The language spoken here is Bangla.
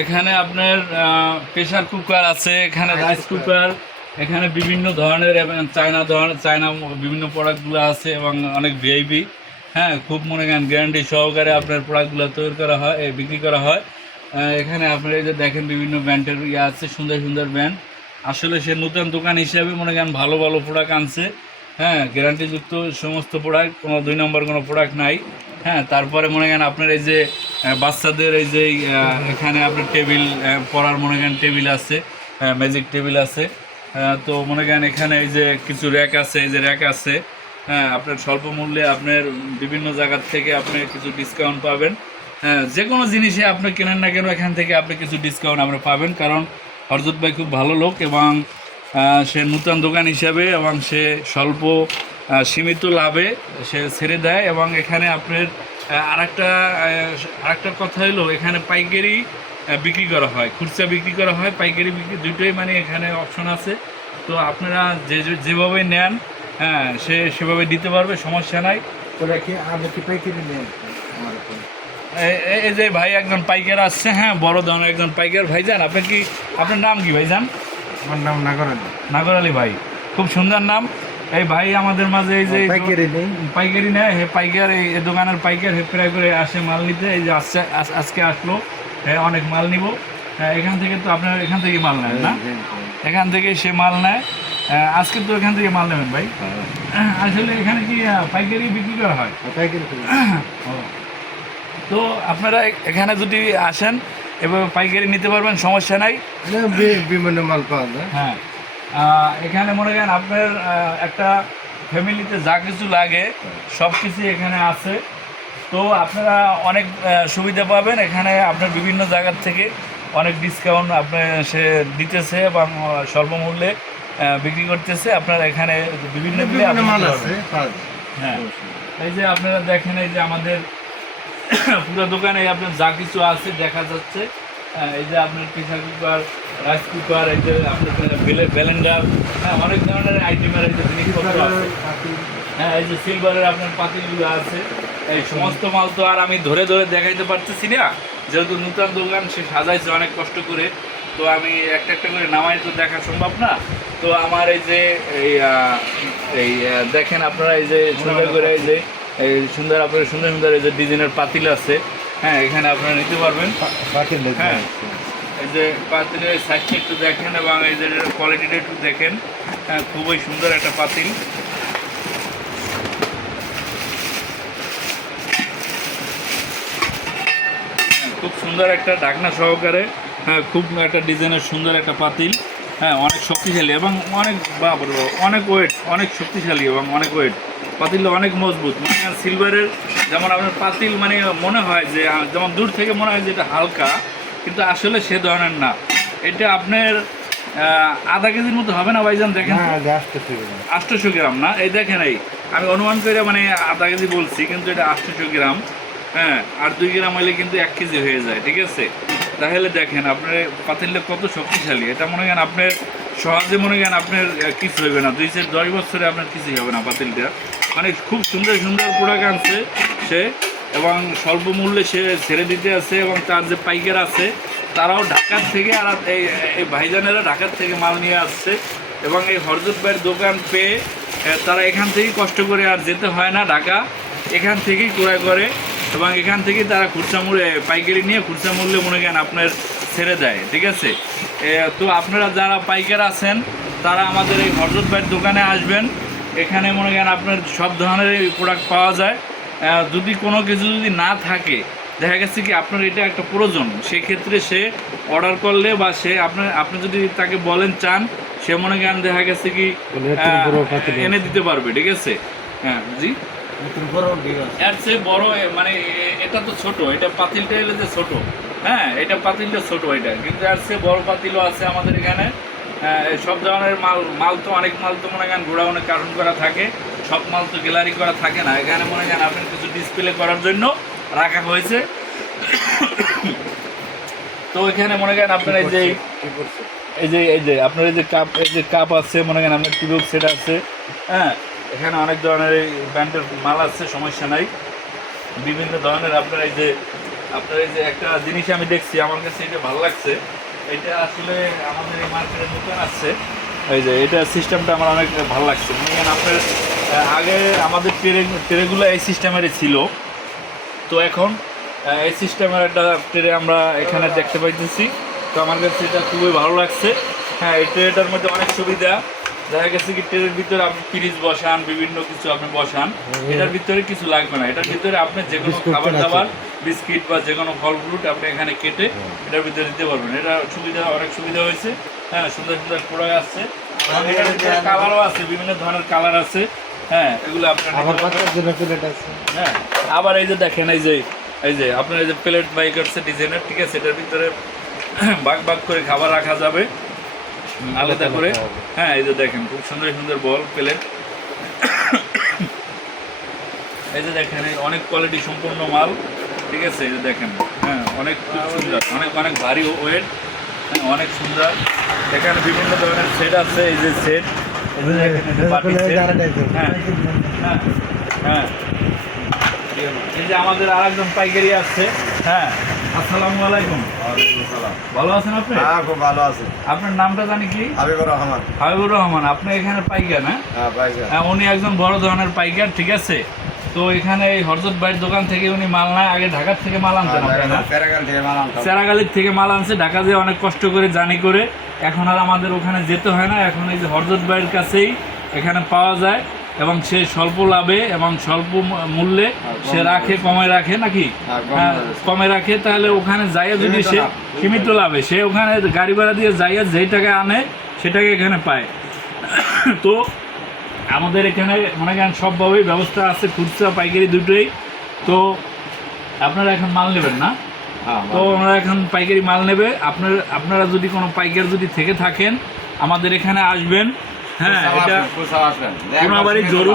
এখানে আপনার প্রেসার কুকার আছে, এখানে রাইস কুকার, এখানে বিভিন্ন ধরনের এবং চায়না বিভিন্ন প্রোডাক্টগুলো আছে এবং অনেক ভিআইপি। হ্যাঁ, খুব মনে করেন গ্যারান্টি সহকারে আপনার প্রোডাক্টগুলো তৈরি করা হয়, বিক্রি করা হয়। এখানে আপনারা এই যে দেখেন বিভিন্ন ব্র্যান্ডের ইয়ে আছে, সুন্দর সুন্দর ব্র্যান্ড। আসলে সে নতুন দোকান হিসাবে মনে করেন ভালো ভালো প্রোডাক্ট আনছে। হ্যাঁ, গ্যারান্টিযুক্ত সমস্ত প্রোডাক্ট, কোনো দুই নম্বর কোনো প্রোডাক্ট নাই। হ্যাঁ, তারপরে মনে করেন আপনার এই যে বাচ্চাদের এই যে এখানে আপনার টেবিল পড়ার মনে করেন টেবিল আছে, ম্যাজিক টেবিল আছে। তো মনে করেন এখানে এই যে কিছু র্যাক আছে, এই যে র্যাক আছে। হ্যাঁ, আপনার স্বল্প মূল্যে আপনার বিভিন্ন জায়গার থেকে আপনি কিছু ডিসকাউন্ট পাবেন। হ্যাঁ, যে কোনো জিনিসে আপনি কেনেন না কেন এখান থেকে আপনি কিছু ডিসকাউন্ট আমরা পাবেন, কারণ হরজত ভাই খুব ভালো লোক এবং সে নূতন দোকান হিসাবে এবং সে স্বল্প সীমিত লাভে সে ছেড়ে দেয়। এবং এখানে আপনার আরেকটা কথা হলো, এখানে পাইকারি বিক্রি করা হয়, খুচরা বিক্রি করা হয়, পাইকারি বিক্রি দুটোই মানে এখানে অপশন আছে। তো আপনারা যেভাবে নেন, হ্যাঁ, সেভাবে দিতে পারবে, সমস্যা নাই। এই যে ভাই একজন পাইকার আসছে, হ্যাঁ, বড় ধরনের একজন পাইকার। ভাইজান আপনার নাম কি ভাইজান? আমার নাম নাগর আলী ভাই, খুব সুন্দর নাম। এই ভাই আমাদের মাঝে এই যে পাইকারি নেয়, হে পাইকার, এই দোকানের পাইকার, হে প্রায় করে আসে মাল নিতে। এই যে আজকে আসলো, হ্যাঁ, অনেক মাল নিব। এখান থেকে তো আপনার এখান থেকে মাল নেন না? এখান থেকে সে মাল নেয়। আজকে তো এখান থেকে মাল নেবেন ভাই? আসলে এখানে কি পাইকারি বিক্রি করা হয়? তো আপনারা এখানে যদি আসেন এভাবে পাইকারি নিতে পারবেন, সমস্যা নাই। বিভিন্ন মাল পাওয়া যায়। হ্যাঁ, এখানে মনে করেন আপনার একটা ফ্যামিলিতে যা কিছু লাগে সব কিছুই এখানে আছে। তো আপনারা অনেক সুবিধা পাবেন এখানে। আপনার বিভিন্ন জায়গার থেকে অনেক ডিসকাউন্ট আপনার সে দিতেছে এবং স্বল্প মূল্যে বিক্রি করতেছে। আপনারা এখানে বিভিন্ন মাল আছে। হ্যাঁ, এই যে আপনারা দেখেন, এই যে আমাদের পুরো দোকানে আপনার যা কিছু আছে দেখা যাচ্ছে। এই যে আপনার প্রেসার কুকার, রাইস কুকার, এই যে আপনার ব্লেন্ডার, হ্যাঁ, অনেক ধরনের আইটেমের এই যে জিনিসপত্র আছে। হ্যাঁ, এই যে সিলভারের আপনার পাতিলগুলো আছে। এই সমস্ত মাল তো আর আমি ধরে ধরে দেখাইতে পারতেছি না, যেহেতু নূতন দোকান সে সাজাইছে অনেক কষ্ট করে। তো আমি একটা একটা করে নামাই তো দেখা সম্ভব না। তো আমার এই যে এই দেখেন আপনারা, এই যে সুন্দর করে এই সুন্দর আপনার সুন্দর সুন্দর এই যে ডিজাইনের পাতিল আছে। হ্যাঁ, এখানে আপনারা নিতে পারবেন। হ্যাঁ, এই যে পাতিলের সাইজটা একটু দেখেন এবং এই যে কোয়ালিটিটা একটু দেখেন। হ্যাঁ, খুবই সুন্দর একটা পাতিল। খুব সুন্দর একটা ঢাকনা সহকারে, হ্যাঁ, খুব একটা ডিজাইনের সুন্দর একটা পাতিল। হ্যাঁ, অনেক শক্তিশালী এবং অনেক ওয়েট, অনেক শক্তিশালী এবং অনেক ওয়েট। পাতিলটা অনেক মজবুত। মানে সিলভারের যেমন আপনার পাতিল মানে মনে হয় যে যেমন দূর থেকে মনে হয় যে এটা হালকা, কিন্তু আসলে সে ধরনের না। এটা আপনার আধা কেজির মতো হবে না ভাইজান? দেখেন 800 গ্রাম না? এই দেখেন, এই আমি অনুমান করে মানে আধা কেজি বলছি, কিন্তু এটা 800 গ্রাম। হ্যাঁ, আর 2 গ্রাম হলে কিন্তু 1 কেজি হয়ে যায়, ঠিক আছে? তাহলে দেখেন আপনার পাতিলটা কত শক্তিশালী। এটা মনে করেন আপনার সহজে মনে করেন আপনার কিছু হবে না, 2-10 বছরে আপনার কিছুই হবে না পাতিলটা। মানে খুব সুন্দর সুন্দর প্রোডাক্ট আনছে সে এবং স্বল্প মূল্যে সে ছেড়ে দিতে আছে। এবং তার যে পাইকার আছে তারাও ঢাকার থেকে, আর এই ভাইজানেরা ঢাকার থেকে মাল নিয়ে আসছে। এবং এই হরজত ভাইয়ের দোকান পেয়ে তারা এখান থেকেই কষ্ট করে আর যেতে হয় না ঢাকা, এখান থেকেই ক্রয় করে এবং এখান থেকেই তারা খুচরা মূল্যে পাইকারি নিয়ে খুচরা মূল্যে মনে করেন আপনার ছেড়ে দেয়, ঠিক আছে? তো আপনারা যারা পাইকার আছেন তারা আমাদের এই হরজত ভাইয়ের দোকানে আসবেন। এখানে মনে করেন আপনার সব ধরনের প্রোডাক্ট পাওয়া যায়। যদি কোনো কিছু যদি না থাকে, দেখা গেছে কি আপনার এটা একটা প্রয়োজন, সেক্ষেত্রে সে অর্ডার করলে বা আপনি যদি তাকে বলেন চান, সে মনে করেন দেখা গেছে কি এনে দিতে পারবে, ঠিক আছে? হ্যাঁ, জি, এর চেয়ে বড় মানে এটা তো ছোট, এটা পাতিলটা এলে যে ছোট। হ্যাঁ, এটা পাতিলটা ছোট, এটা কিন্তু এর চেয়ে বড় পাতিলও আছে আমাদের এখানে। সব ধরনের মাল তো অনেক মাল তো মনে করেন গোডাউনে কার্টন করা থাকে, সব মাল তো গ্যালারি করা থাকে না। এখানে মনে করেন আপনার কিছু ডিসপ্লে করার জন্য রাখা হয়েছে। তো এখানে মনে করেন আপনার এই যে আপনার এই যে কাপ আছে, মনে করেন আপনার টিউব সেট আছে। হ্যাঁ, এখানে অনেক ধরনের ব্র্যান্ডের মাল আছে, সমস্যা নাই। বিভিন্ন ধরনের আপনার এই যে আপনার এই যে একটা জিনিস আমি দেখছি, আমার কাছে এটা ভালো লাগছে। এটা আসলে আমাদের এই মার্কেটে নতুন আসছে। এই যে এটা সিস্টেমটা আমার অনেক ভালো লাগছে। মনে করেন আপনার আগে আমাদের ট্রেগুলো এই সিস্টেমেরই ছিল, তো এখন এই সিস্টেমের একটা ট্রে আমরা এখানে দেখতে পাইতেছি। তো আমার কাছে এটা খুবই ভালো লাগছে। হ্যাঁ, এই ট্রেটার মধ্যে অনেক সুবিধা। দেখা গেছে কি ট্রের ভিতরে আপনি ফ্রিজ বসান, বিভিন্ন কিছু আপনি বসান, এটার ভিতরে কিছু লাগবে না। এটার ভিতরে আপনি যে কোনো খাবার দাবার, বিস্কিট বা যে কোনো ফল ফ্রুট আপনি এখানে কেটে এটার ভিতরে দিতে পারবেন। এটা সুবিধা, অনেক সুবিধা হয়েছে। হ্যাঁ, সুন্দর সুন্দর প্রোডাক্ট আসছে। এবং এটার ভিতরে কালারও আছে, বিভিন্ন ধরনের কালার আছে। হ্যাঁ, এগুলো আপনার আবার বাচ্চার জন্য প্লেট আছে। হ্যাঁ, আবার এই যে দেখেন, এই যে আপনার এই যে প্লেট বাইক আছে ডিজাইনের, ঠিক আছে, এটার ভিতরে ভাগ ভাগ করে খাবার রাখা যাবে আলাদা করে। হ্যাঁ, এই যে দেখেন খুব সুন্দর সুন্দর বল প্লেট। এই যে দেখেন এই অনেক কোয়ালিটি সম্পূর্ণ মাল, ঠিক আছে, এই যে দেখেন। হ্যাঁ, অনেক খুব সুন্দর, অনেক অনেক ভারী ওয়েট, অনেক সুন্দর। এখানে বিভিন্ন ধরনের সেট আছে, এই যে সেট, হ্যাঁ, এই যে আমাদের আরেকজন পাইকারি আছে। হ্যাঁ, আসসালামু আলাইকুম। ভালো আছেন আপনি? হ্যাঁ, খুব ভালো আছে। আপনার নামটা জানি কি? হাবিবুর রহমান। হাবিবুর রহমান। আপনি এখানে পাইকার না? হ্যাঁ, পাইকার। হ্যাঁ, উনি একজন বড় ধরনের পাইকার, ঠিক আছে। তো এখানে এই হরজত ভাইয়ের দোকান থেকে উনি মাল নেয়। আগে ঢাকার থেকে মাল আনতেন আপনারা? চেরাগালির থেকে মাল আনছে, ঢাকা দিয়ে অনেক কষ্ট করে জানি করে। এখন আর আমাদের ওখানে যেতে হয় না, এখন এই যে হরজত ভাইয়ের কাছেই এখানে পাওয়া যায়। এবং সে স্বল্প লাভে এবং স্বল্প মূল্যে সে রাখে, কমে রাখে নাকি? হ্যাঁ, কমে রাখে। তাহলে ওখানে যাইয়া যদি সে সীমিত লাভে, সে ওখানে গাড়ি ভাড়া দিয়ে যাইয়া যেই টাকা আনে সেটাকে এখানে পায়। তো আমাদের এখানে মনে করেন সবভাবেই ব্যবস্থা আছে, খুচরা পাইকারি দুটোই। তো আপনারা এখন মাল নেবেন না? তো ওনারা এখন পাইকারি মাল নেবে। আপনারা যদি কোনো পাইকার যদি থেকে থাকেন আমাদের এখানে আসবেন। হ্যাঁ, এটা কোনাবাড়ি জরুর